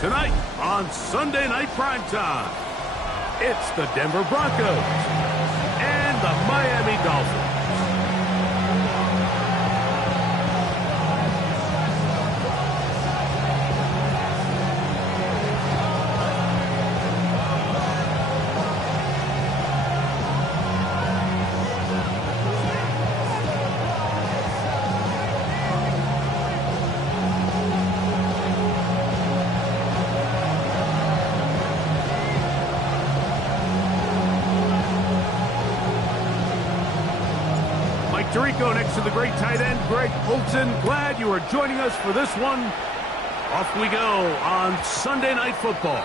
Tonight on Sunday Night Primetime, it's the Denver Broncos and the Miami Dolphins. Tirico next to the great tight end, Greg Olsen. Glad you are joining us for this one. Off we go on Sunday Night Football.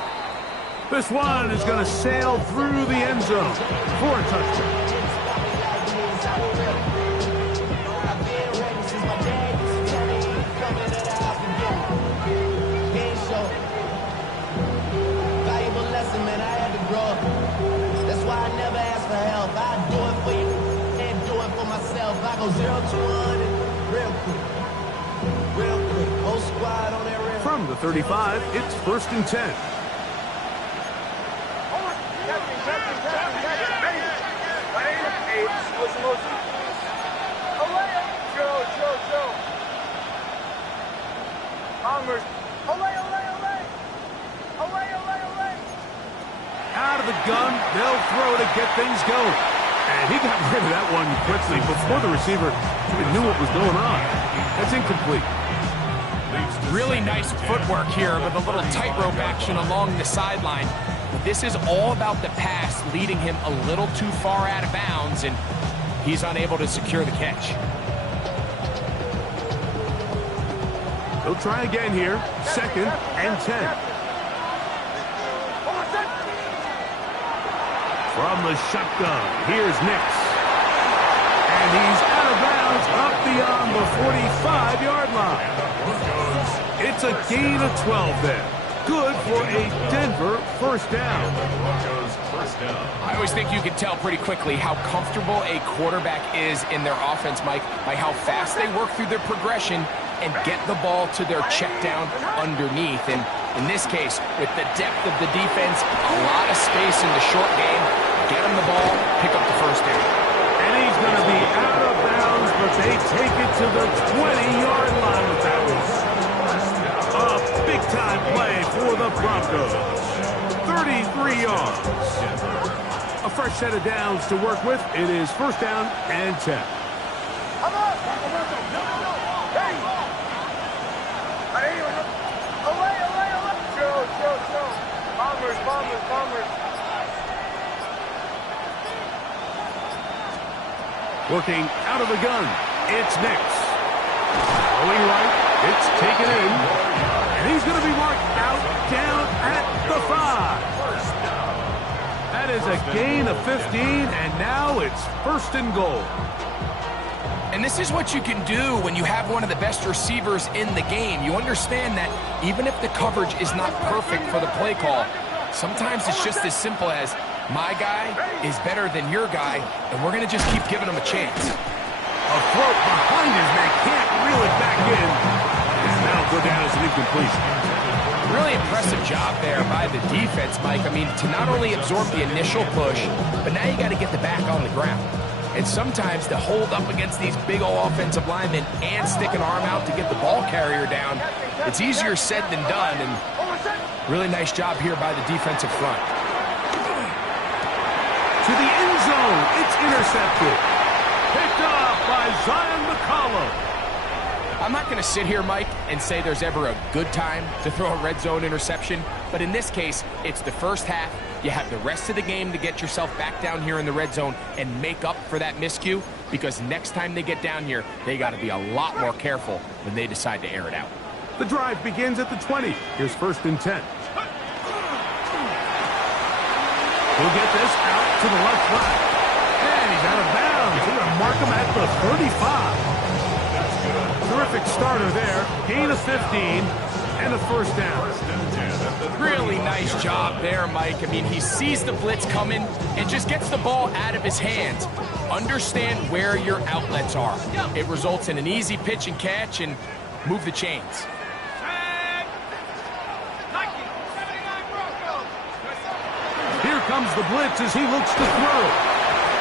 This one is going to sail through the end zone for a touchdown. Valuable lesson, man. I had to grow up. That's why I never ask for help. I do it for you. Myself, I go 0 to 100 real quick, whole squad on that rail. From the 35, it's 1st and 10. Out of the gun, they'll throw to get things going. And he got rid of that one quickly before the receiver even knew what was going on. That's incomplete. Really nice footwork here with a little tightrope action along the sideline. This is all about the pass leading him a little too far out of bounds, and he's unable to secure the catch. He'll try again here. 2nd and 10. From the shotgun, here's Nix. And he's out of bounds up beyond the 45-yard line. It's a gain of 12 there. Good for a Denver first down. I always think you can tell pretty quickly how comfortable a quarterback is in their offense, Mike, by how fast they work through their progression and get the ball to their check down underneath. And in this case, with the depth of the defense, a lot of space in the short game, get him the ball, pick up the first down. And he's going to be out of bounds, but they take it to the 20-yard line with that one. A big-time play for the Broncos. 33 yards. A fresh set of downs to work with. It is 1st down and 10. Working out of the gun, it's Nix. Going right, it's taken in. And he's going to be marked out down at the 5. That is a gain of 15, and now it's 1st and goal. And this is what you can do when you have one of the best receivers in the game. You understand that even if the coverage is not perfect for the play call, sometimes it's just as simple as, my guy is better than your guy, and we're going to just keep giving him a chance. A throw behind his man, can't reel it back in. And that'll go down as an incompletion. Really impressive job there by the defense, Mike. I mean, to not only absorb the initial push, but now you got to get the back on the ground. And sometimes to hold up against these big old offensive linemen and stick an arm out to get the ball carrier down, it's easier said than done. And really nice job here by the defensive front. To the end zone, it's intercepted. Picked up by Zion McCollum. I'm not going to sit here, Mike, and say there's ever a good time to throw a red zone interception, but in this case, it's the first half. You have the rest of the game to get yourself back down here in the red zone and make up for that miscue, because next time they get down here, they got to be a lot more careful when they decide to air it out. The drive begins at the 20. Here's 1st and 10. He'll get this out to the left flat. And he's out of bounds. He's going to mark him at the 35. Terrific starter there. Gain of 15 and a 1st down. Really nice job there, Mike. I mean, he sees the blitz coming and just gets the ball out of his hands. Understand where your outlets are. It results in an easy pitch and catch and move the chains. comes the blitz as he looks to throw.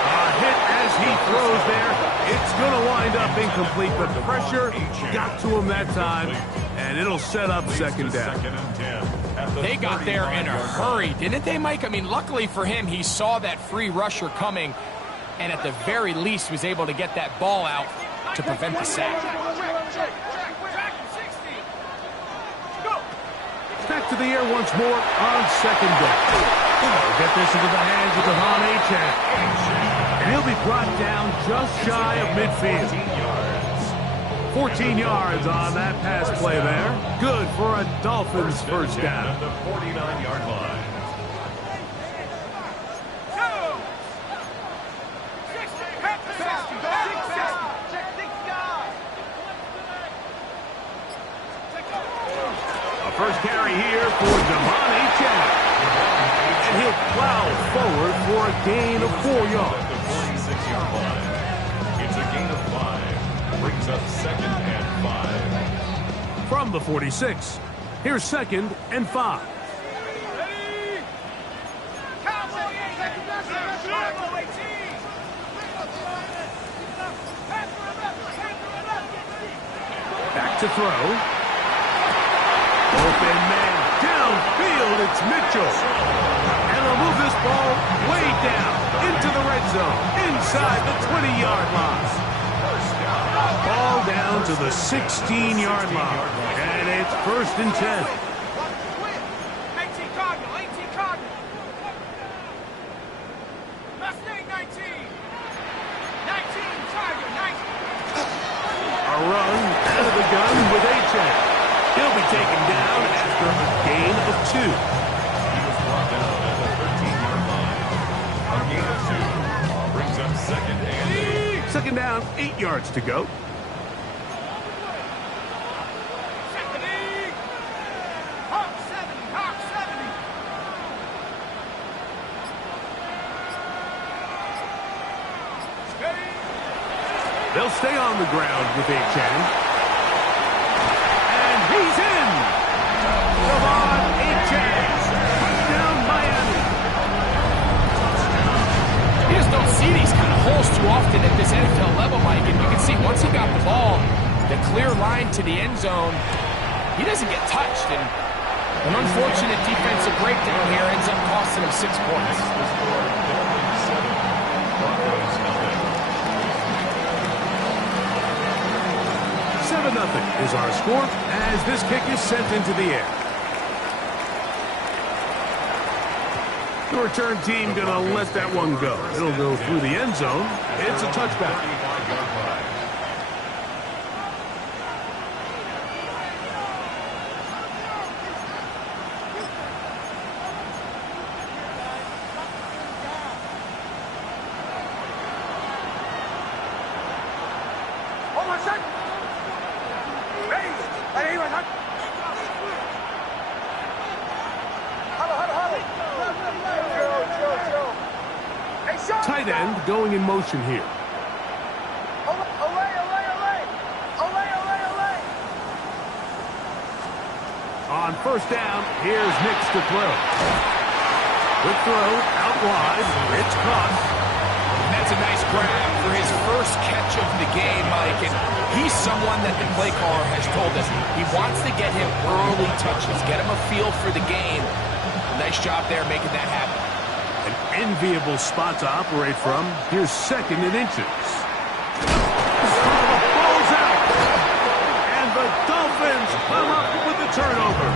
A hit as he throws there. It's going to wind up incomplete, but the pressure got to him that time, and it'll set up second down. They got there in a hurry, didn't they, Mike? I mean, luckily for him, he saw that free rusher coming, and at the very least was able to get that ball out to prevent the sack. Back to the air once more on second down. We'll get this into the hands of Devon Achane. And he'll be brought down just shy of midfield. 14 yards on that pass play there. Good for a Dolphins first down. The 49-yard line. First carry here for Devon Achane. And he'll plow forward for a gain of 4 yards. At the 46-yard line. It's a gain of 5. Brings up 2nd and 5. From the 46, here's 2nd and 5. Back to throw. Open man downfield, it's Mitchell. And they'll move this ball way down into the red zone, inside the 20-yard line. Ball down to the 16-yard line, and it's 1st and 10. 18 Cardinal, 18 Cardinal. Mustang 19. 19 Tiger, 19. A run out of the gun with Achane. He'll be taken down after a gain of 2. He was brought down at the 13-yard line. A gain of 2 brings up 2nd and 8. Second down, 8 yards to go. Hawk 70, Hawk 70. They'll stay on the ground with Achane. He's in! Devon Achane! Touchdown, Miami! You just don't see these kind of holes too often at this NFL level, Mike. And you can see once he got the ball, the clear line to the end zone, he doesn't get touched. And an unfortunate defensive breakdown here ends up costing him 6 points. 7-0 is our score as this kick is sent into the air. The return team going to let that one go. It'll go through the end zone. It's a touchback. Tight end going in motion here. On first down, here's Nix to throw. Quick throw, out wide, it's caught. That's a nice grab for his first catch of the game, Mike. And he's someone that the play caller has told us he wants to get him early touches, get him a feel for the game. Nice job there making that happen. An enviable spot to operate from. Here's 2nd and inches. The ball's out. And the Dolphins come up with the turnover.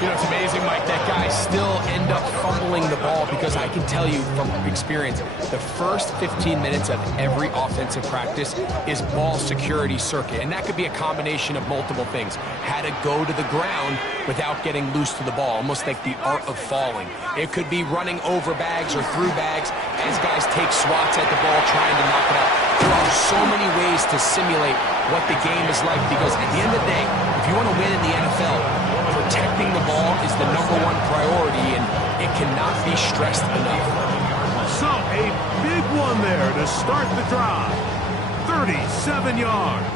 You know, it's amazing, Mike, that guy still end up fumbling the ball because I can tell you from experience, the first 15 minutes of every offensive practice is ball security circuit. And that could be a combination of multiple things. How to go to the ground without getting loose to the ball, almost like the art of falling. It could be running over bags or through bags as guys take swats at the ball trying to knock it out. There are so many ways to simulate what the game is like because at the end of the day, if you want to win in the NFL, protecting the ball is the #1 priority, and it cannot be stressed enough. So, a big one there to start the drive. 37 yards.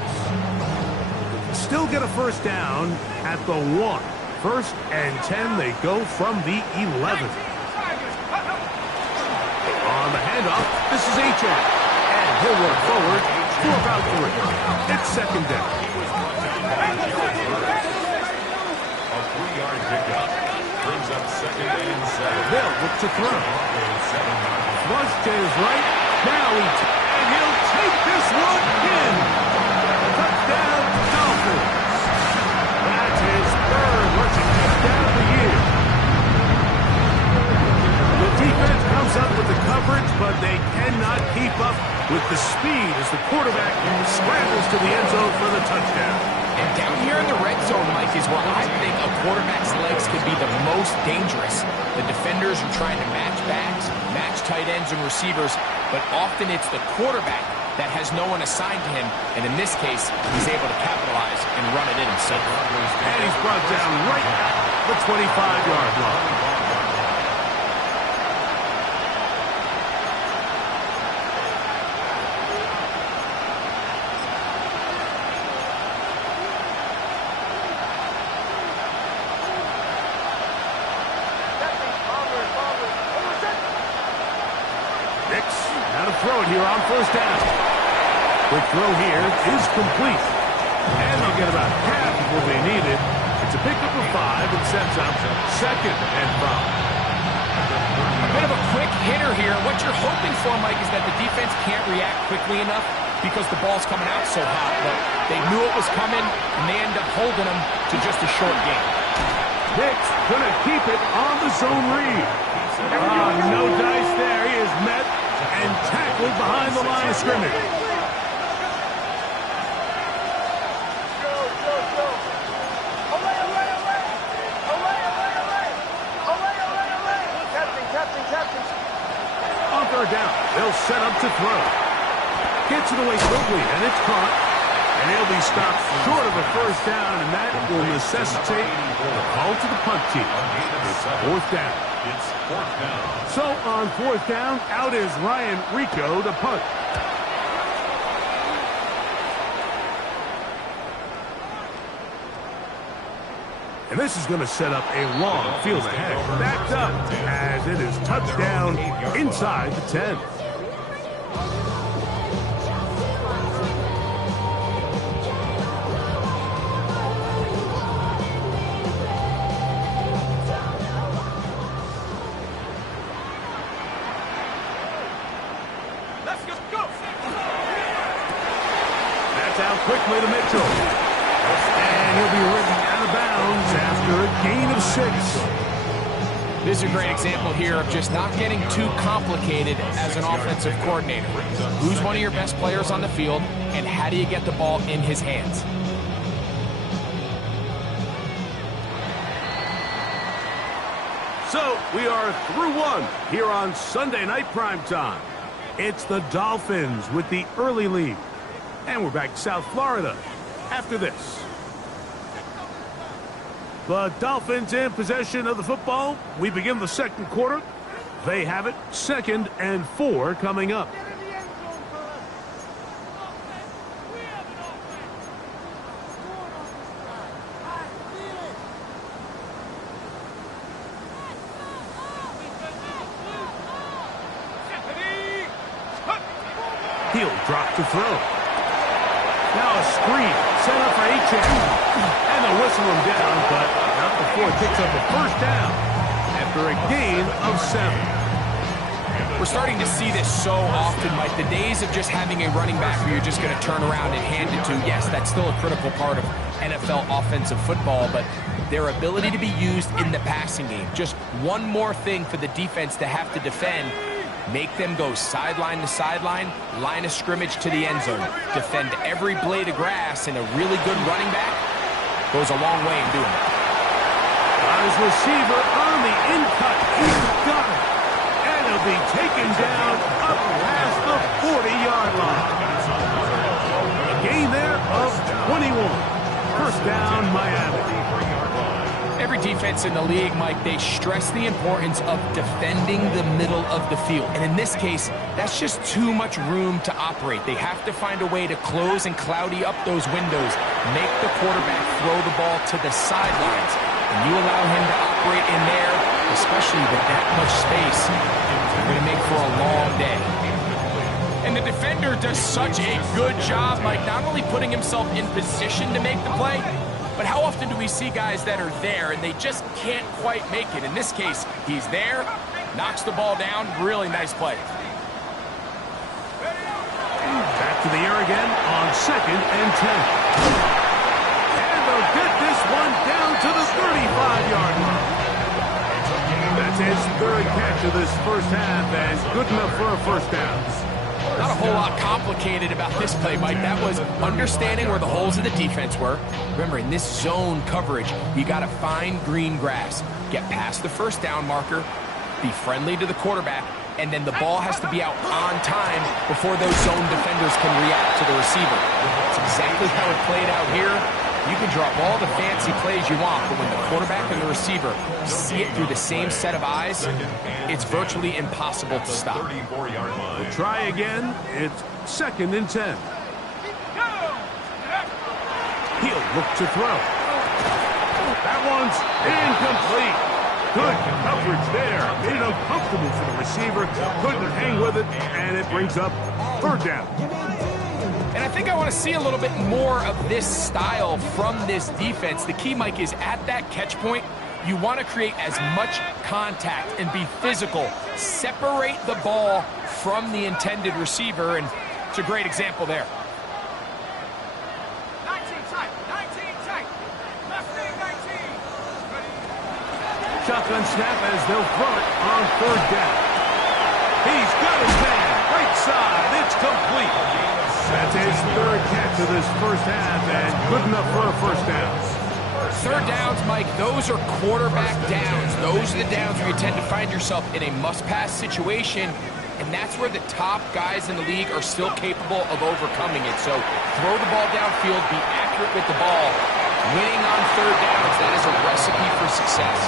Still get a first down at the 1. 1st and 10, they go from the 11. Handoff. This is H.A. And he'll work forward for about 3. It's second down. A 3-yard pickup brings up second and 7. They'll look to throw. Flush to his right. Now and he'll take this one in. Touchdown, Dolphins. That's his 3rd rushing touchdown of the year. The defense comes up with the coverage, but they cannot keep up with the speed as the quarterback scrambles to the end zone for the touchdown. And down here in the red zone, Mike, is where I think a quarterback's legs can be the most dangerous. The defenders are trying to match backs, match tight ends and receivers, but often it's the quarterback that has no one assigned to him, and in this case, he's able to capitalize and run it in himself. And he's brought down right at the 25-yard line. Throw it here on first down. Quick throw here is complete. And they'll get about half of what they needed. It's a pickup of 5 and sets up second and 5. A bit of a quick hitter here. What you're hoping for, Mike, is that the defense can't react quickly enough because the ball's coming out so hot. But they knew it was coming, and they end up holding them to just a short game. Hicks gonna keep it on the zone read. No dice there. He is met and tackled behind the line of scrimmage. On third down, they'll set up to throw. Gets it away quickly, and it's caught. And he'll be stopped short of a first down, and that will necessitate a call to the punt team. It's 4th down. It's 4th down. So on 4th down, out is Ryan Rico to punt. And this is going to set up a long field ahead. Backed up as it is touchdown inside the 10. Quickly to Mitchell. And he'll be ridden out of bounds after a gain of 6. This is a great example here of just not getting too complicated as an offensive coordinator. Who's one of your best players on the field, and how do you get the ball in his hands? So we are through 1 here on Sunday Night Primetime. It's the Dolphins with the early lead. And we're back to South Florida after this. The Dolphins in possession of the football. We begin the second quarter. They have it 2nd and 4 coming up. He'll drop to throw. Now a screen set up for H.A. And they'll whistle him down, but not before it picks up a first down after a gain of 7. We're starting to see this so often, Mike. The days of just having a running back where you're just going to turn around and hand it to, yes, that's still a critical part of NFL offensive football, but their ability to be used in the passing game. Just one more thing for the defense to have to defend. Make them go sideline to sideline, line of scrimmage to the end zone. Defend every blade of grass, and a really good running back goes a long way in doing it. On his receiver on the in-cut, he's got it. And he'll be taken down up past the 40-yard line. A gain there of 21. First down, Miami. Every defense in the league, Mike, they stress the importance of defending the middle of the field. And in this case, that's just too much room to operate. They have to find a way to close and cloudy up those windows, make the quarterback throw the ball to the sidelines. and you allow him to operate in there, especially with that much space, you're going to make for a long day. And the defender does such a good job, Mike, not only putting himself in position to make the play, but how often do we see guys that are there and they just can't quite make it? In this case, he's there, knocks the ball down, really nice play. Back to the air again on 2nd and 10. And they'll get this one down to the 35-yard line. That's his 3rd catch of this first half, and good enough for a first down. Not a whole lot complicated about this play, Mike. That was understanding where the holes in the defense were. Remember, in this zone coverage, you got to find green grass, get past the first down marker, be friendly to the quarterback, and then the ball has to be out on time before those zone defenders can react to the receiver. That's exactly how it played out here. You can drop all the fancy plays you want, but when the quarterback and the receiver see it through the same set of eyes, it's virtually impossible to stop. We'll try again. It's 2nd and 10. He'll look to throw. That one's incomplete. Good coverage there. Made it uncomfortable for the receiver. Couldn't hang with it, and it brings up 3rd down. And I think I want to see a little bit more of this style from this defense. The key, Mike, is at that catch point, you want to create as much contact and be physical. Separate the ball from the intended receiver, and it's a great example there. 19 tight, 19 tight. Mustang 19. Shotgun snap as they'll throw it on 3rd down. He's got his man. Right side. It's complete. That's his 3rd catch of this first half, and good enough for a first down. 3rd downs, Mike, those are quarterback downs. Those are the downs where you tend to find yourself in a must-pass situation, and that's where the top guys in the league are still capable of overcoming it. So throw the ball downfield, be accurate with the ball. Winning on 3rd downs, that is a recipe for success.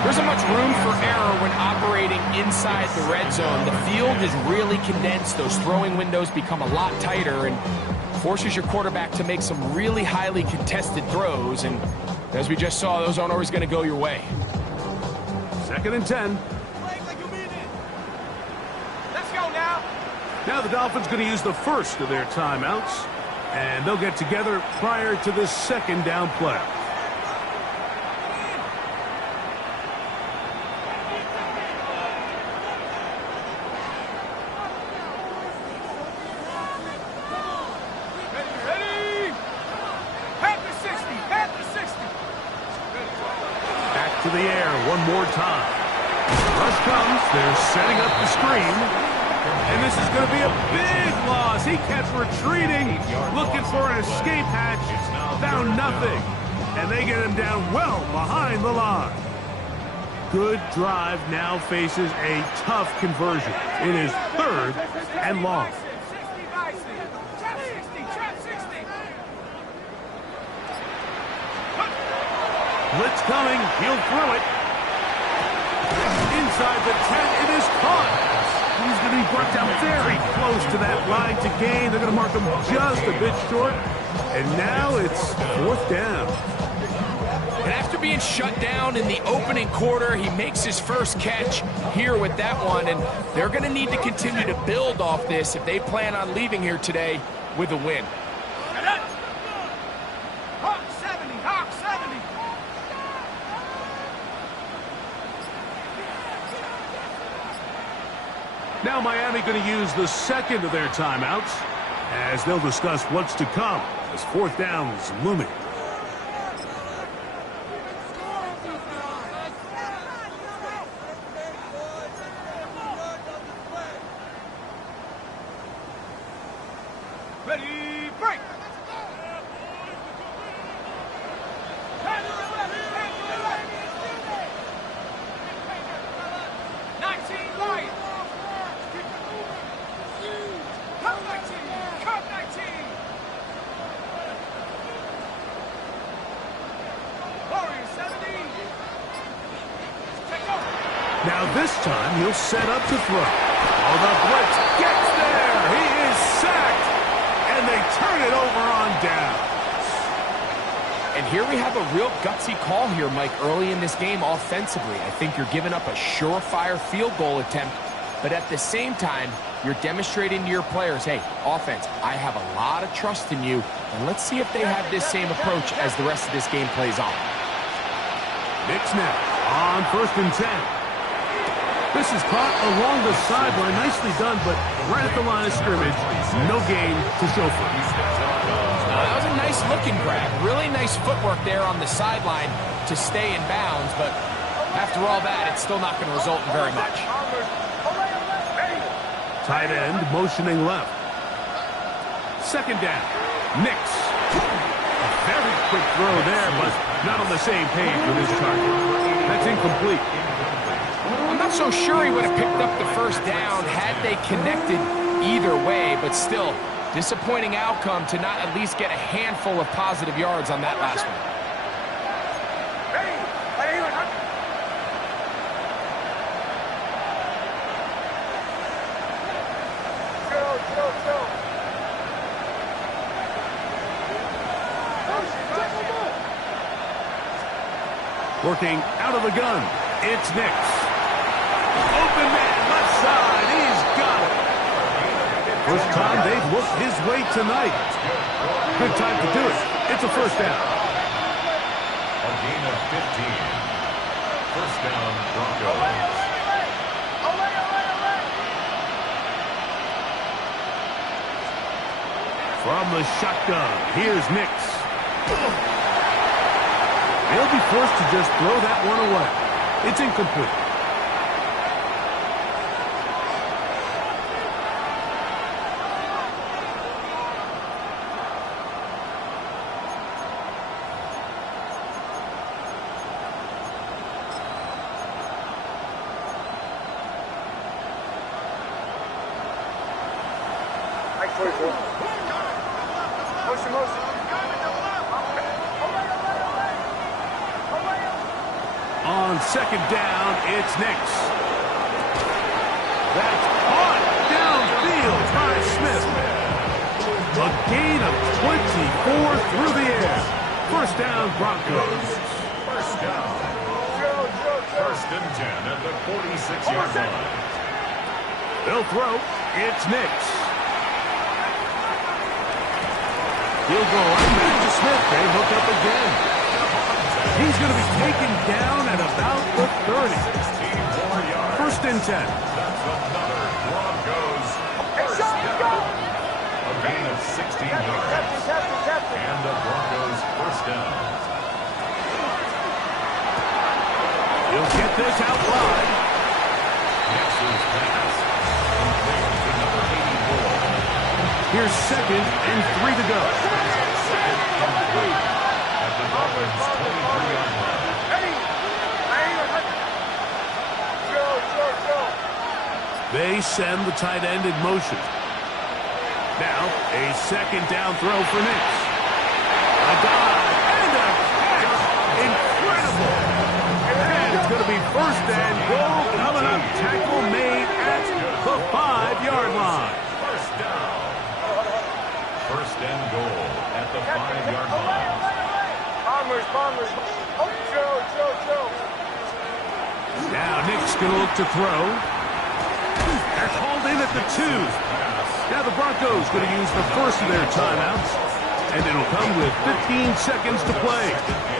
There isn't much room for error when operating inside the red zone. The field is really condensed. Those throwing windows become a lot tighter and forces your quarterback to make some really highly contested throws. And as we just saw, those aren't always going to go your way. 2nd and 10. Let's go now. Now the Dolphins going to use the first of their timeouts, and they'll get together prior to this 2nd down play. To the air one more time. Rush comes. They're setting up the screen. And this is going to be a big loss. He kept retreating, looking for an escape hatch. Found nothing. And they get him down well behind the line. Good drive now faces a tough conversion. It is 3rd and long. 60 by 60. Trap 60. Trap 60. Blitz coming. He'll throw it. Inside the 10. It is caught. He's going to be brought down very close to that line to gain. They're going to mark him just a bit short. And now it's 4th down. And after being shut down in the opening quarter, he makes his first catch here with that one. And they're going to need to continue to build off this if they plan on leaving here today with a win. Hawk 70. Hawk 70. Now Miami going to use the 2nd of their timeouts as they'll discuss what's to come as 4th down is looming. Ready, break. Now this time he'll set up to throw. Oh, the blitz gets there. He is sacked. And they turn it over on down. A And here we have a real gutsy call here, Mike, early in this game offensively. I think you're giving up a surefire field goal attempt, but at the same time, you're demonstrating to your players, hey, offense, I have a lot of trust in you, and let's see if they have this same approach as the rest of this game plays on. Knicks now on 1st and 10. This is caught along the sideline. Nicely done, but right at the line of scrimmage, no gain to show for it. That was a nice looking grab. Really nice footwork there on the sideline to stay in bounds, but after all that, it's still not going to result in very much. Tight end motioning left. 2nd down. Knicks. A very quick throw there, but not on the same page with his target. That's incomplete. I'm not so sure he would have picked up the first down had they connected either way, but still, disappointing outcome to not at least get a handful of positive yards on that last one. Working out of the gun, it's Knicks. Open man, left side, he's got it. First time they've looked his way tonight. Good time to do it. It's a 1st down. A gain of 15. 1st down, Broncos. From the shotgun, here's Knicks. They'll be forced to just throw that one away. It's incomplete. On 2nd down, it's Knicks. That's caught downfield by Smith. A gain of 24 through the air. 1st down, Broncos. 1st down. 1st and 10 at the 46-yard line. They'll throw. It's Knicks. He'll go right back to Smith. They hook up again. He's going to be taken down at about the 30. 1st and 10. That's another Broncos 1st down. A gain of 16 yards. And the Broncos 1st down. He'll get this out wide. Nix's pass. Complete to number 84. Here's 2nd and 3 to go. 2nd and 3. At the Dolphins' 23-yard line. They send the tight end in motion. Now, a 2nd down throw for Knicks. A dive and a catch. Incredible. And it's going to be 1st and goal coming up. Tackle made at the 5-yard line. 1st down. 1st and goal at the 5-yard line. Bombers. Now Knicks going to look to throw. They're called in at the 2. Now the Broncos going to use the first of their timeouts. And it'll come with 15 seconds to play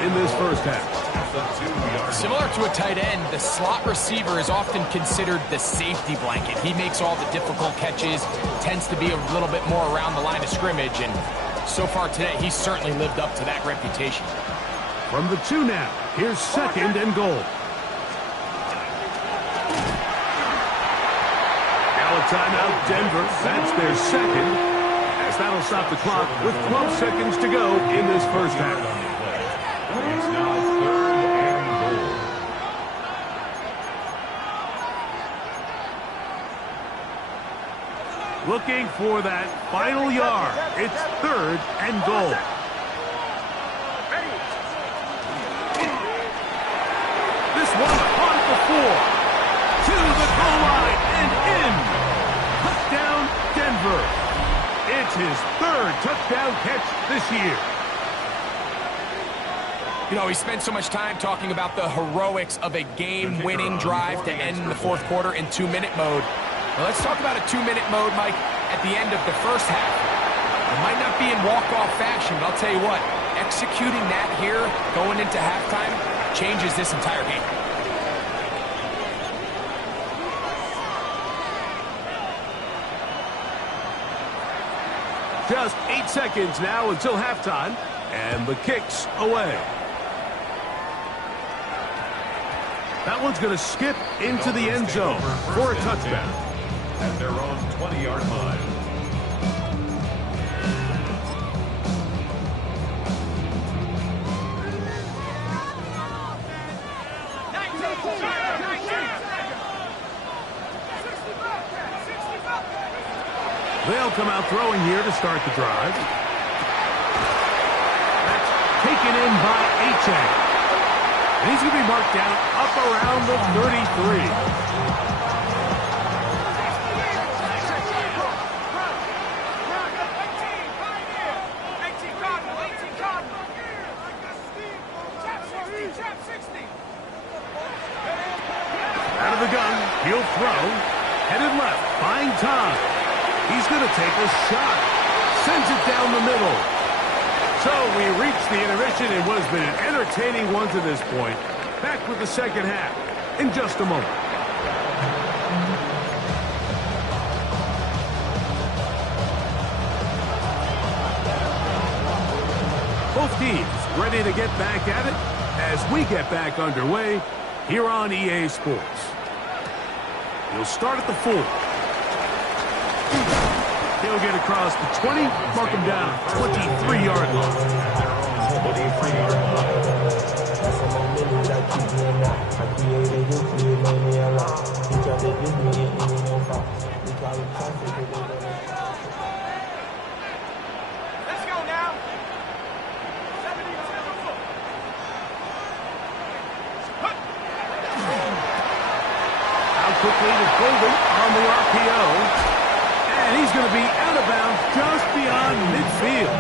in this 1st half. Similar to a tight end, the slot receiver is often considered the safety blanket. He makes all the difficult catches, tends to be a little bit more around the line of scrimmage, and so far today, he's certainly lived up to that reputation. From the 2 now, here's 2nd and goal. Now a timeout, Denver. That's their 2nd, as that'll stop the clock with 12 seconds to go in this 1st half. It's now 3rd and goal. Looking for that final yard. It's 3rd and goal. This one on the 4. To the goal line and in. Touchdown, Denver. It's his 3rd touchdown catch this year. You know, he spent so much time talking about the heroics of a game-winning drive to end the fourth quarter in 2-minute mode. Well, let's talk about a 2-minute mode, Mike, at the end of the first half. It might not be in walk-off fashion, but I'll tell you what, executing that here, going into halftime, changes this entire game. Just 8 seconds now until halftime, and the kick's away. That one's going to skip into the end zone for a touchdown. At their own 20-yard line. They'll come out throwing here to start the drive. That's taken in by H.A. And he's going to be marked down up around the 33. Out of the gun, he'll throw. Headed left, find time. He's going to take a shot. Sends it down the middle. So we reached the intermission in what has been an entertaining one to this point. Back with the second half in just a moment. Both teams ready to get back at it as we get back underway here on EA Sports. He'll start at the 4. He'll get across the 20, mark him down 23-yard line. 23-yard line. Let's go now. 72. Out quickly to Golden on the RPO. And he's going to be out of bounds just beyond midfield.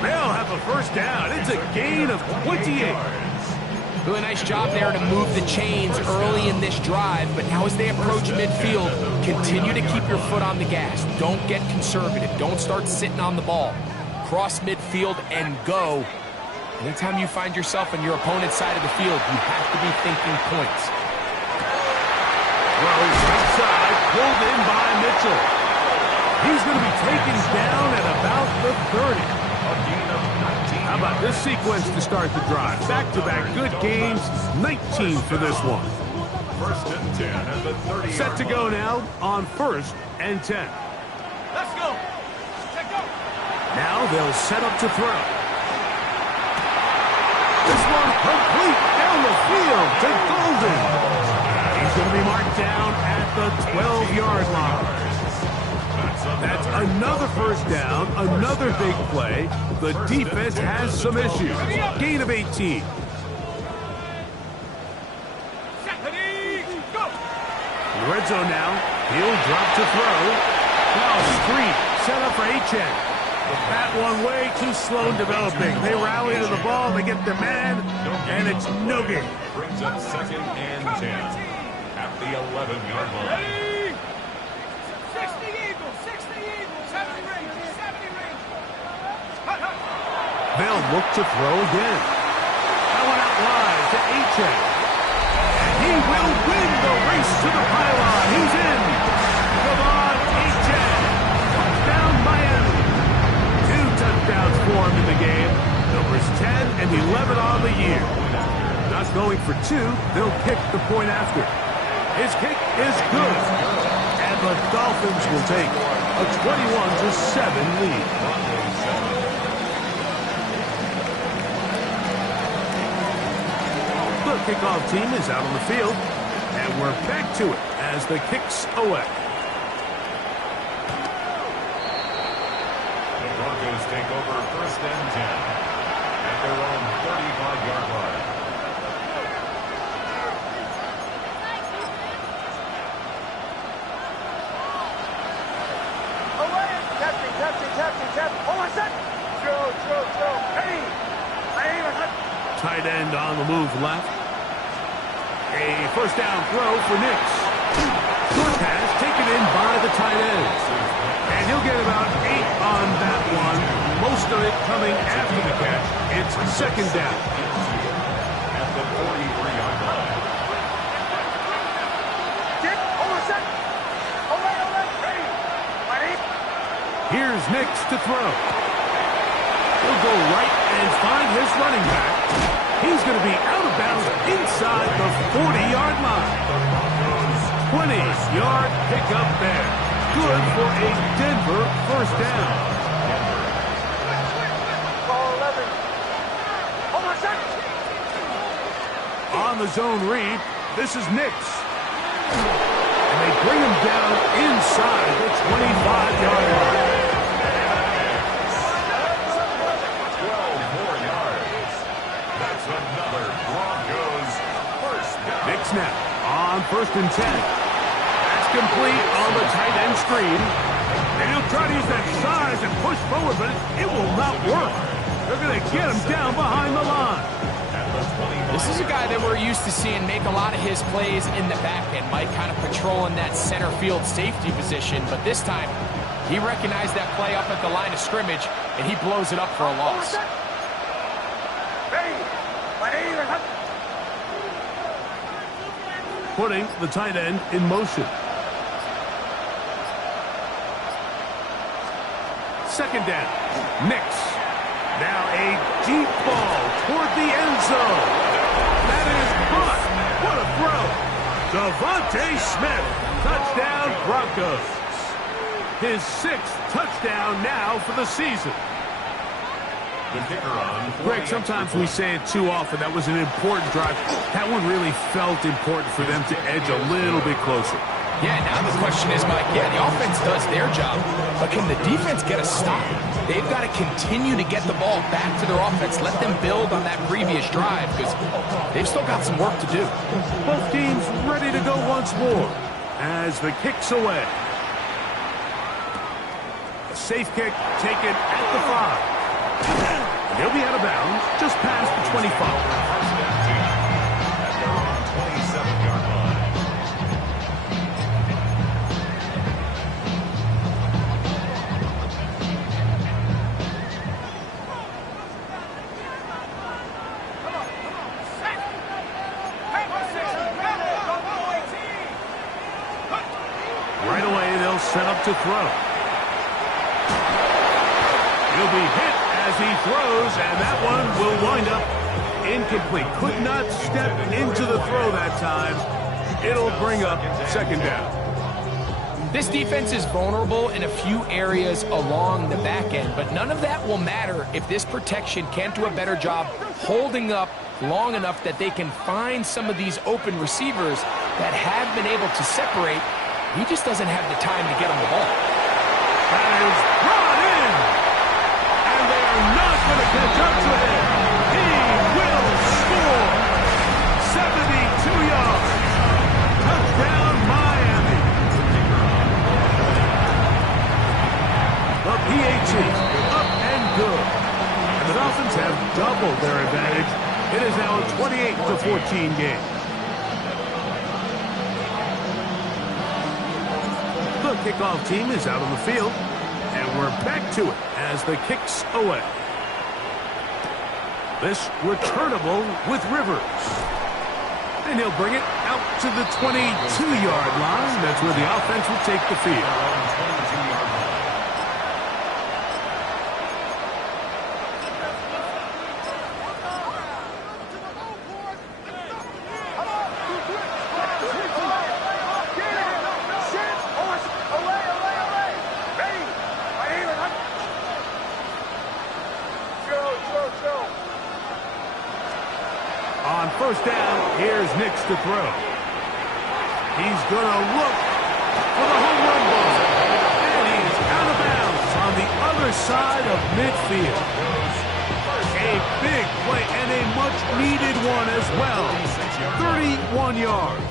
They'll have a first down. It's a gain of 28. Really nice job there to move the chains early in this drive, but now as they approach midfield, continue to keep your foot on the gas. Don't get conservative. Don't start sitting on the ball. Cross midfield and go. Anytime you find yourself on your opponent's side of the field, you have to be thinking points. Throws right side, pulled in by Mitchell. He's going to be taken down at about the 30. How about this sequence to start the drive? Back-to-back good games, 19 for this one. First and 10 at the 30. Set to go now on 1st and 10. Let's go. Take go. Now they'll set up to throw. This one complete down the field to Golden. He's going to be marked down at the 12-yard line. That's another first down, another big play. The defense has some issues. Gain of 18. Go. Red zone now. He'll drop to throw. Now screen set up for H.A. That one way too slow in developing. They rally to the ball, they get the man, and it's no gain. Brings up 2nd and 10 at the 11-yard line. 60 Eagles, 70 range, 70 range. They'll look to throw again. That one out wide to H.A. And he will win the race to the pylon. He's in. Come on, H.A. Touchdown, Miami. 2 touchdowns for him in the game. Numbers 10 and 11 on the year. Not going for 2. They'll kick the point after. His kick is good. And the Dolphins will take a 21-7 lead. The kickoff team is out on the field, and we're back to it as the kick's away. The Broncos take over 1st and 10 at their own 35-yard line. Testing. Oh, I said. Joe. Hey. a move left. A first down throw for Nix. Good pass taken in by the tight end. And he'll get about 8 on that one. Most of it coming after the catch. It's second down. At the 43-yard line. Here's Nix to throw. He'll go right and find his running back. He's going to be out of bounds inside the 40-yard line. 20-yard pickup there. Good for a Denver first down. On the zone read, this is Nix. And they bring him down inside the 25-yard line. 12 more yards. That's another Broncos first down. Nix now on 1st and 10. That's complete on the tight end screen. And he'll try to use that size and push forward, but it will not work. They're going to get him down behind the line. This is a guy that we're used to seeing make a lot of his plays in the back end, Mike, kind of patrolling that center field safety position. But this time, he recognized that play up at the line of scrimmage, and he blows it up for a loss. Putting the tight end in motion. Second down. Nix. Now a deep ball toward the end zone. That is caught. What a throw. Devontae Smith. Touchdown Broncos. His 6th touchdown now for the season. The kicker on. Greg, sometimes we say it too often. That was an important drive. That one really felt important for them to edge a little bit closer. Yeah, now the question is, Mike, the offense does their job, but can the defense get a stop? They've got to continue to get the ball back to their offense. Let them build on that previous drive because they've still got some work to do. Both teams ready to go once more as the kick's away. A safe kick taken at the 5. He'll be out of bounds just past the 25. First down team at their own 27-yard line. Right away, they'll set up to throw. He'll be hit as he throws, and that one will wind up incomplete. Could not step into the throw that time. It'll bring up second down. This defense is vulnerable in a few areas along the back end, but none of that will matter if this protection can't do a better job holding up long enough that they can find some of these open receivers that have been able to separate. He just doesn't have the time to get him the ball. That is brought in, and they are not going to catch up to him. He will score. 72 yards. Touchdown, Miami. The PAT up and good. And the Dolphins have doubled their advantage. It is now a 28-14 game. The kickoff team is out on the field, and we're back to it as the kick's away. This returnable with Rivers. And he'll bring it out to the 22-yard line. That's where the offense will take the field. On first down, here's Nix to throw. He's going to look for the home run ball. And he's out of bounds on the other side of midfield. A big play and a much-needed one as well. 31 yards.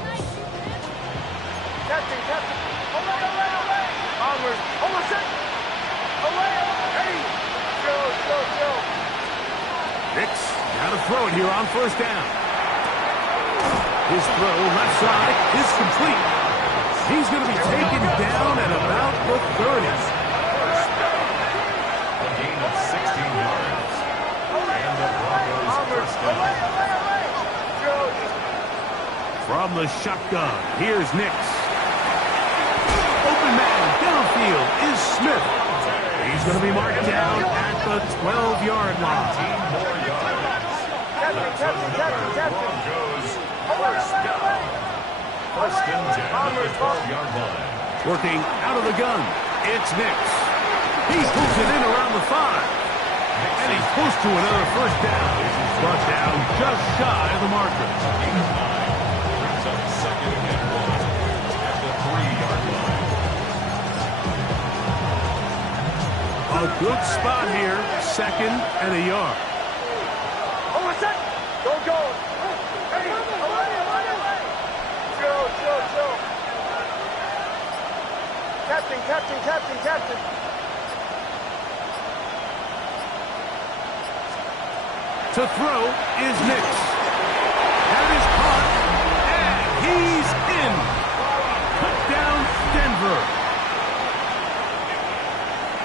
Nix Now to throw it here on first down. His throw left side is complete. He's going to be taken down at about the 30. A gain of 16 yards. And the Broncos first down. From the shotgun, here's Nix. Open man downfield is Smith. He's going to be marked down at the 12-yard line. 15 more yards. The Broncos first down. First and 10 at the 12-yard line. Working out of the gun, it's Nix. He pulls it in around the 5. And he's close to another first down. Brought down just shy of the marker. Brings up second and 1 at the 3-yard line. A good spot here, second and a yard. Captain. To throw is Nix. That is caught, and he's in. Touchdown, Denver.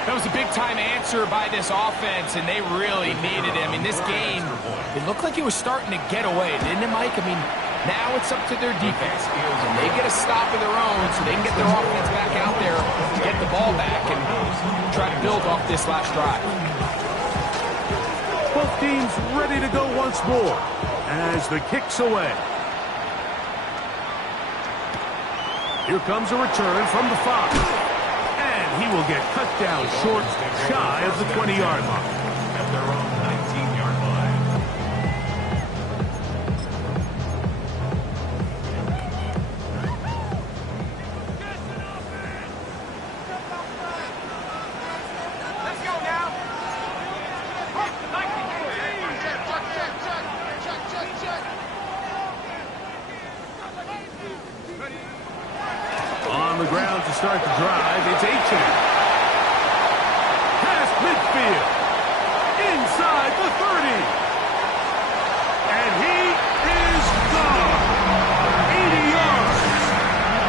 That was a big-time answer by this offense, and they really needed it. I mean, this game, it looked like it was starting to get away, didn't it, Mike? I mean, now it's up to their defense. And they get a stop of their own so they can get their offense back out there, get the ball back, and try to build off this last drive. Both teams ready to go once more as the kick's away. Here comes a return from the 5. And he will get cut down short, shy of the 20-yard line. At their own 19-yard line. Let's go now. On the ground to start the drive, it's Achan. Past midfield. Inside the 30. And he is gone. 80 yards.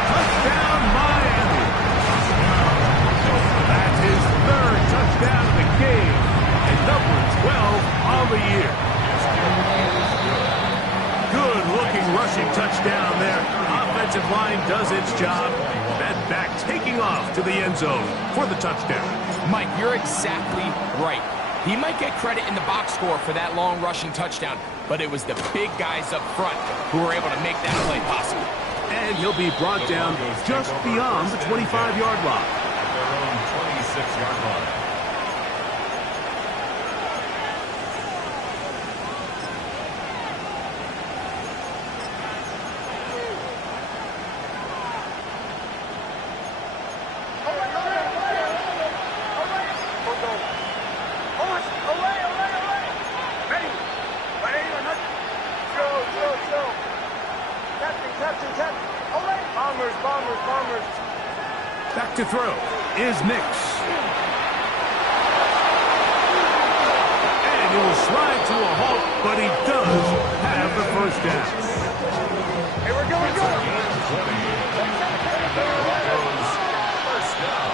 Touchdown, Miami. That's his third touchdown of the game. And number 12 on the year. Good-looking rushing touchdown there. Offensive line does its job. That back taking off to the end zone for the touchdown. Mike, you're exactly right. He might get credit in the box score for that long rushing touchdown, but it was the big guys up front who were able to make that play possible. And he'll be brought down just beyond the 25-yard line. At their own 26-yard line. Back to throw is Nix. And he will slide to a halt, but he does have the first down. Here we go. Broncos first down.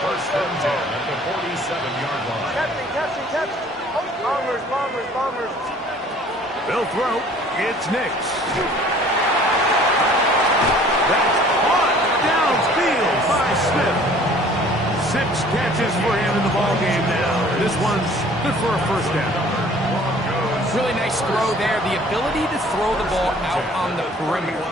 First and 10 at the 47-yard line. Captain. Bombers. They'll throw. It's Nix. That's caught downfield by Smith. 6 catches for him in the ballgame now. This one's good for a first down. Really nice throw there. The ability to throw the ball out on the perimeter.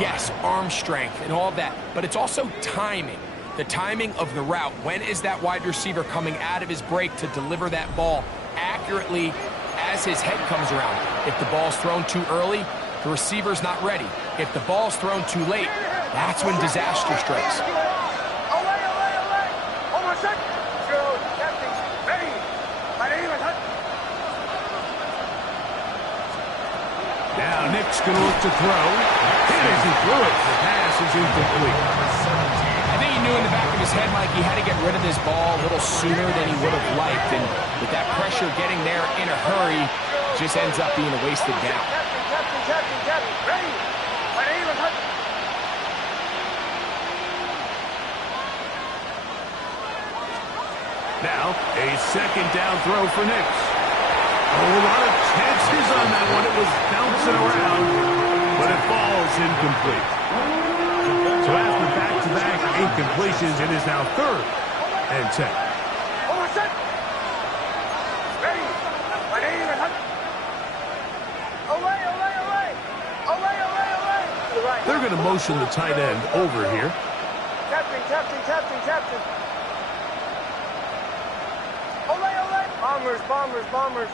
Yes, arm strength and all that, but it's also timing. The timing of the route. When is that wide receiver coming out of his break to deliver that ball accurately as his head comes around? If the ball's thrown too early, the receiver's not ready. If the ball's thrown too late, that's when disaster strikes. Now Nick's going to look to throw. Hit as he threw it. The pass is incomplete. I think he knew in the back of his head, Mike, he had to get rid of this ball a little sooner than he would have liked. And with that pressure getting there in a hurry, just ends up being a wasted down. Ready. Now, a second down throw for Nix. Oh, a lot of chances on that one. It was bouncing around, but it falls incomplete. So after back-to-back incompletions, it is now 3rd and 10. They're going to motion the tight end over here. Captain. Bombers.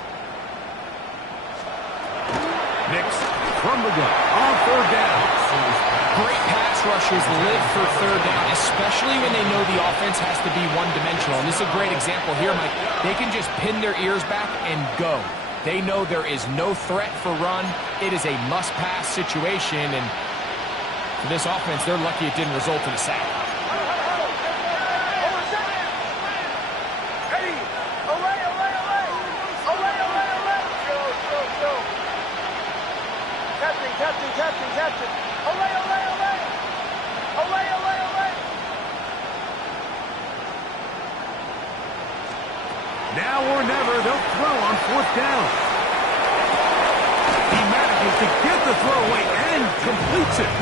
Nix from the gun on 3rd down. Great pass rushers live for 3rd down, especially when they know the offense has to be one-dimensional. And this is a great example here, Mike. They can just pin their ears back and go. They know there is no threat for run. It is a must-pass situation, and for this offense, they're lucky it didn't result in a sack. Captain. Now or never, they'll throw on 4th down. He manages to get the throw away and completes it.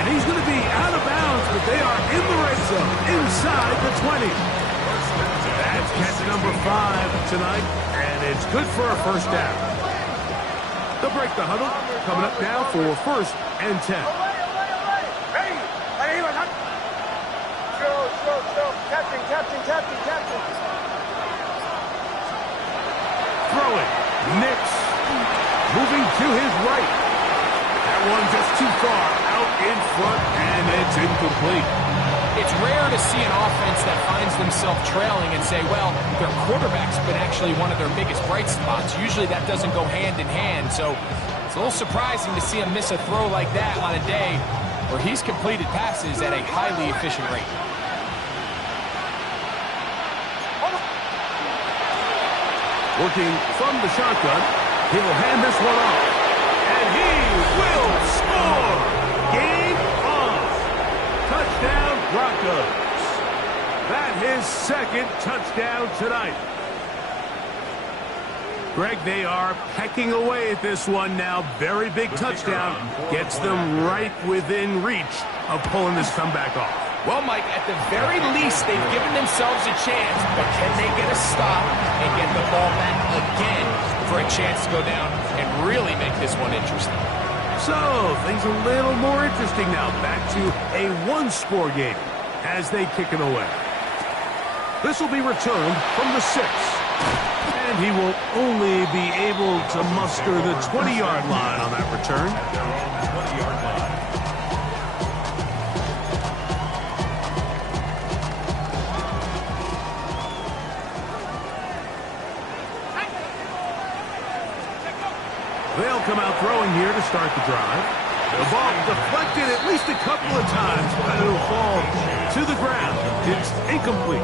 And he's going to be out of bounds, but they are in the red zone, inside the 20. That's catch number 5 tonight, and it's good for a 1st down. They'll break the huddle, coming up now for 1st and 10. Captain. Throwing, Nix, moving to his right. That one just too far out in front, and it's incomplete. It's rare to see an offense that finds themselves trailing and say, well, their quarterback's been actually one of their biggest bright spots. Usually that doesn't go hand in hand, so it's a little surprising to see him miss a throw like that on a day where he's completed passes at a highly efficient rate. Working from the shotgun, he'll hand this one off. And he will score! Game on! Touchdown, Broncos. That his 2nd touchdown tonight. Greg, they are pecking away at this one now. Very big touchdown. Gets them right within reach of pulling this comeback off. Well, Mike, at the very least, they've given themselves a chance, but can they get a stop and get the ball back again for a chance to go down and really make this one interesting? So, things a little more interesting now. Back to a 1-score game as they kick it away. This will be returned from the 6. And he will only be able to muster the 20-yard line on that return. Their own 20-yard line. They'll come out throwing here to start the drive. The ball deflected at least a couple of times, but it'll fall to the ground. It's incomplete.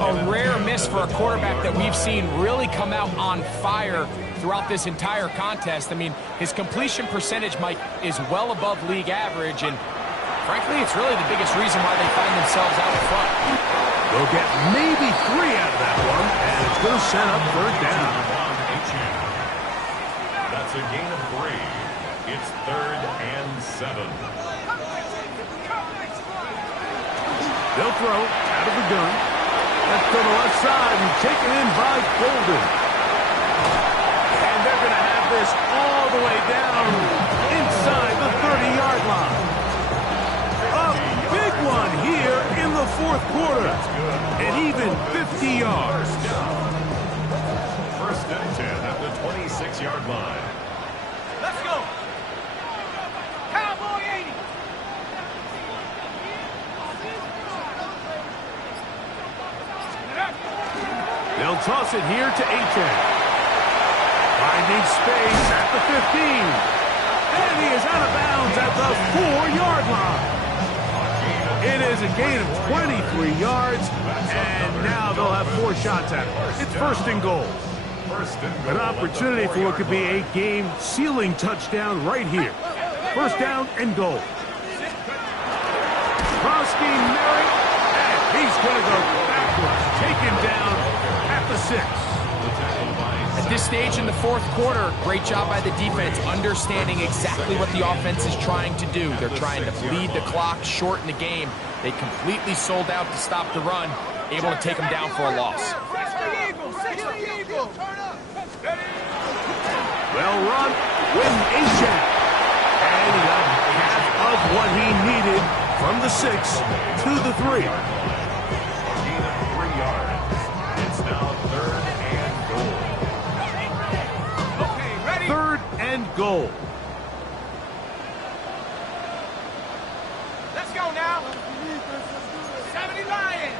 A rare miss for a quarterback that we've seen really come out on fire throughout this entire contest. I mean, his completion percentage, Mike, is well above league average, and frankly, it's really the biggest reason why they find themselves out in front. They'll get maybe 3 out of that one, and it's going to set up 3rd down. That's a gain of 3. It's 3rd and 7. They'll throw out of the gun. That's to the left side and taken in by Golden. And they're going to have this all the way down inside the 30-yard line. A big one here in the 4th quarter. And even 50 yards. 1st and 10 at the 26-yard line. Let's go. Cowboy 80. They'll toss it here to Achane. Finding space at the 15. And he is out of bounds at the 4-yard line. It is has a gain of 23 yards, and now they'll have 4 shots at it. It's first and goal. An opportunity for what could be a game-sealing touchdown right here. First down and goal. Krosky Merritt, and he's going to go backwards. Taken down at the 6. At this stage in the fourth quarter, great job by the defense, understanding exactly what the offense is trying to do. They're trying to bleed the clock, shorten the game. They completely sold out to stop the run, able to take them down for a loss. Well run with H-Jack. And he got half of what he needed from the 6 to the 3. Gain of 3 yards. It's now third and goal. Okay, ready? Third and goal. Let's go now. 70 Lions.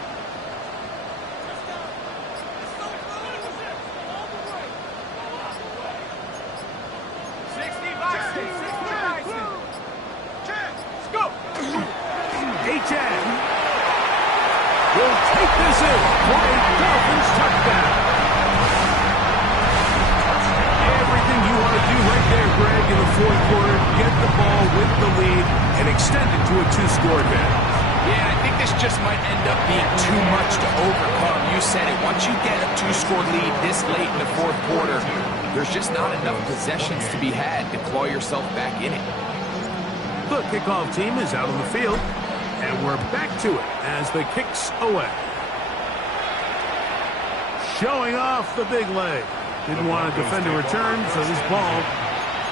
60 Bison. 60 Bison. Let's go. H-Jack will take this in for a Dolphins touchdown. Everything you want to do right there, Greg, in the fourth quarter, get the ball with the lead and extend it to a 2-score advantage. Yeah, I think this just might end up being too much to overcome. You said it. Once you get a 2-score lead this late in the fourth quarter, there's just not enough possessions to be had to claw yourself back in it. The kickoff team is out on the field, and we're back to it as the kick's away. Showing off the big leg. Didn't want to defend a return, so this ball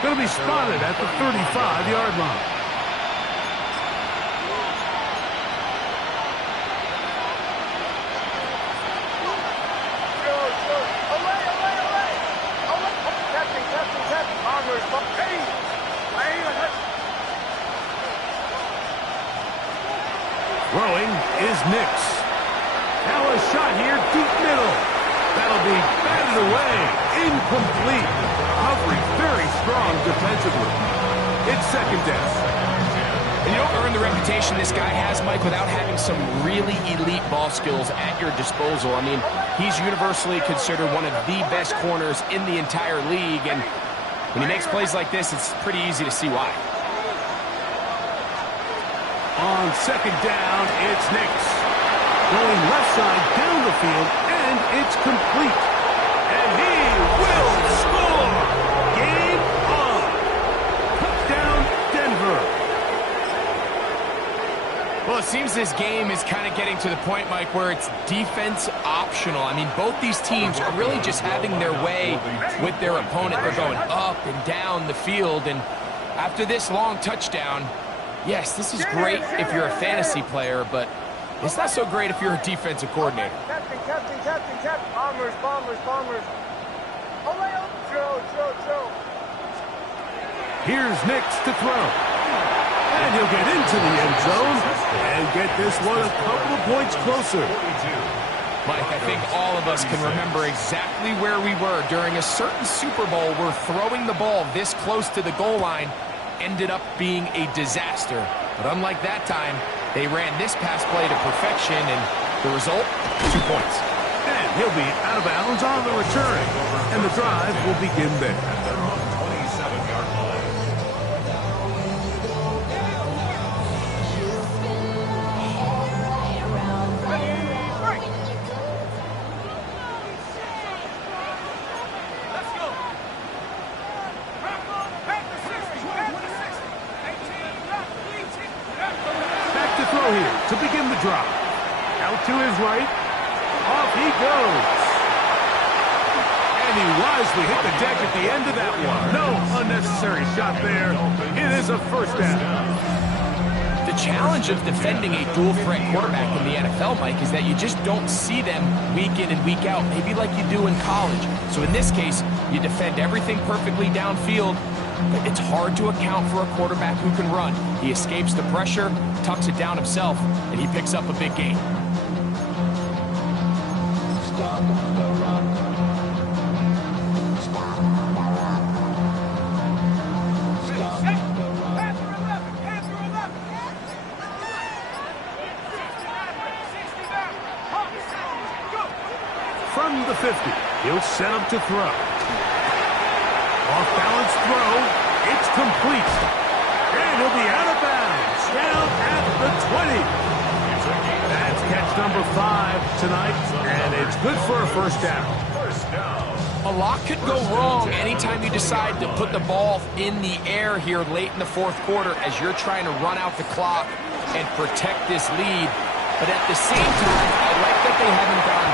going to be spotted at the 35-yard line. Throwing is Nix. Now a shot here, deep middle. That'll be batted away. Incomplete. Recovery very strong defensively. It's second down. And you don't earn the reputation this guy has, Mike, without having some really elite ball skills at your disposal. I mean, he's universally considered one of the best corners in the entire league, and when he makes plays like this, it's pretty easy to see why. On second down, it's Nix. Going left side down the field, and it's complete. And he will score! Game on! Touchdown, Denver. Well, it seems this game is kind of getting to the point, Mike, where it's defense optional. I mean, both these teams are really just having their way with their opponent. They're going up and down the field, and after this long touchdown, yes, this is great if you're a fantasy player, but it's not so great if you're a defensive coordinator. Captain. Bombers. Drill. Here's Nix to throw. And he'll get into the end zone and get this one a couple of points closer. Mike, I think all of us can remember exactly where we were during a certain Super Bowl where throwing the ball this close to the goal line ended up being a disaster. But unlike that time, they ran this pass play to perfection, and the result, 2 points. And he'll be out of bounds on the return, and the drive will begin there. 27-yard line. Let's go. Back to 60. Back to throw here to begin the drive. Out to his right. Off he goes. And he wisely hit the deck at the end of that one. No unnecessary shot there. It is a first down. The challenge of defending a dual-threat quarterback in the NFL, Mike, is that you just don't see them week in and week out, maybe like you do in college. So in this case, you defend everything perfectly downfield, but it's hard to account for a quarterback who can run. He escapes the pressure, tucks it down himself, and he picks up a big gain. 50. He'll set up to throw. Off-balance throw. It's complete. And he'll be out of bounds. Down at the 20. That's catch number 5 tonight, and it's good for a first down. A lot could go wrong anytime you decide to put the ball in the air here late in the fourth quarter as you're trying to run out the clock and protect this lead. But at the same time, I like that they haven't gone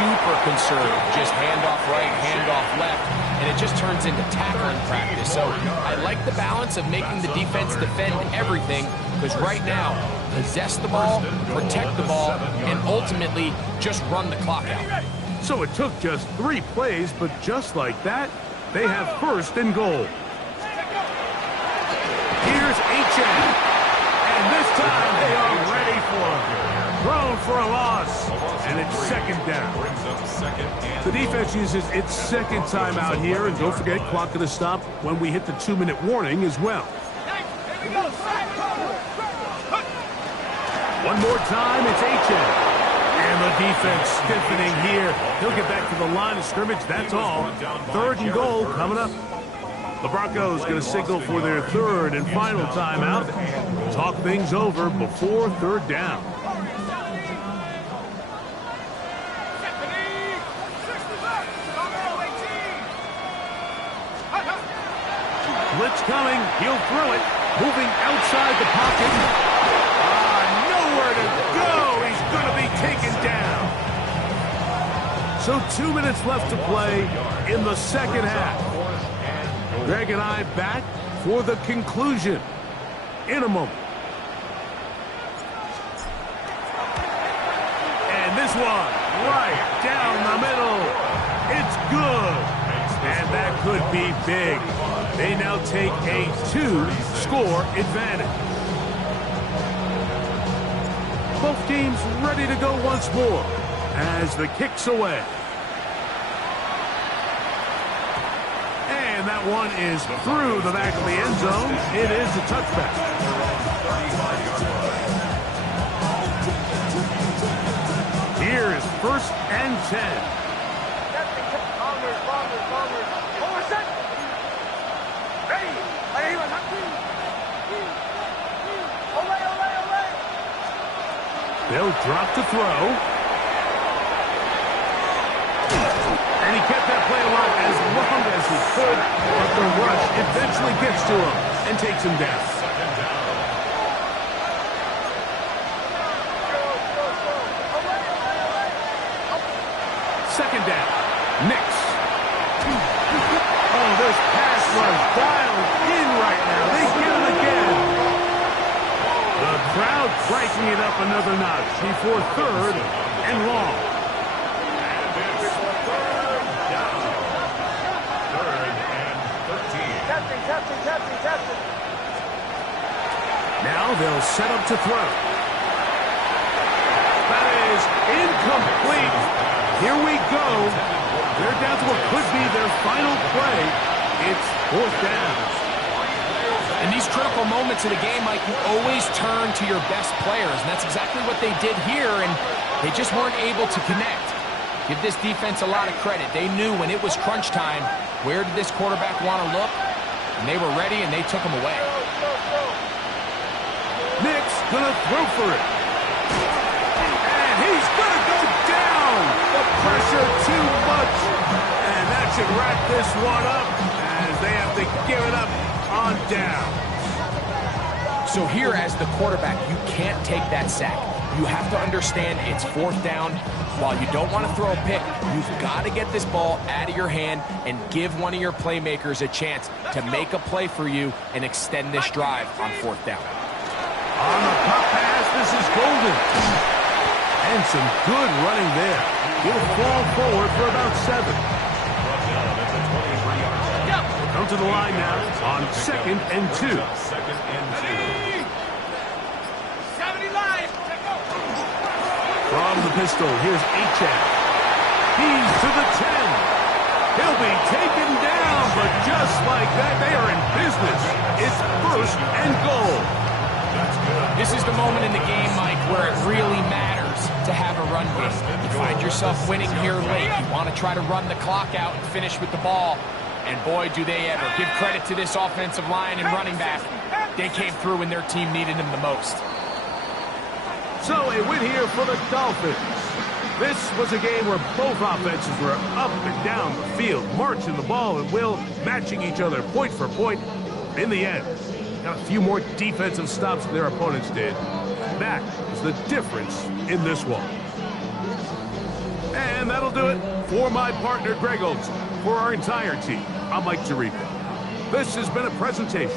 super conservative. Just handoff right, handoff left, and it just turns into tackling practice. So I like the balance of making the defense defend everything, because right now, possess the ball, protect the ball, and ultimately just run the clock out. So it took just 3 plays, but just like that, they have first and goal. Here's H.M. And this time they are ready for him. Thrown for a loss, and it's second down. The defense uses its second timeout here, and don't forget, clock going to stop when we hit the 2-minute warning as well. One more time, it's H.M. And the defense stiffening here. He'll get back to the line of scrimmage, that's all. Third and goal coming up. The Broncos going to signal for their third and final timeout. Talk things over before third down. Blitz coming. He'll throw it. Moving outside the pocket. Nowhere to go. He's going to be taken down. So 2 minutes left to play in the second half. Greg and I back for the conclusion in a moment. And this one right down the middle. It's good. And that could be big. They now take a 2-score advantage. Both teams ready to go once more as the kick's away. And that one is through the back of the end zone. It is a touchback. Here is first and 10. They'll drop to throw. And he kept that play alive as long as he could, but the rush eventually gets to him and takes him down. Second down. Nix. Oh, this pass was dialed in right now. They get it again. The crowd cranking it up another notch before third and long. And it's third down. Third and 13. Captain. Now they'll set up to throw. That is incomplete. Here we go. They're down to what could be their final play. It's fourth down. In these critical moments of the game, Mike, you always turn to your best players, and that's exactly what they did here, and they just weren't able to connect. Give this defense a lot of credit. They knew when it was crunch time, where did this quarterback want to look, and they were ready, and they took him away. Nick's gonna throw for it. And he's gonna go down. The pressure too much. And that should wrap this one up as they have to give it up on down. So here as the quarterback, you can't take that sack. You have to understand it's fourth down. While you don't want to throw a pick, you've got to get this ball out of your hand and give one of your playmakers a chance to make a play for you and extend this drive on fourth down. On the pop pass, this is Golden. And some good running there. He'll fall forward for about 7. Come to the line now on 2nd and 2. Second and 2. 70 live. From the pistol, here's H.M. He's to the 10. He'll be taken down, but just like that, they are in business. It's first and goal. This is the moment in the game, Mike, where it really matters to have a run game. You find yourself winning here late. You want to try to run the clock out and finish with the ball. And boy, do they ever. Give credit to this offensive line and running back. They came through when their team needed them the most. So a win here for the Dolphins. This was a game where both offenses were up and down the field, marching the ball and will, matching each other point for point. In the end, got a few more defensive stops than their opponents did. That is the difference in this one. And that'll do it for my partner, Greg Olson. For our entire team, I'm Mike Tirico. This has been a presentation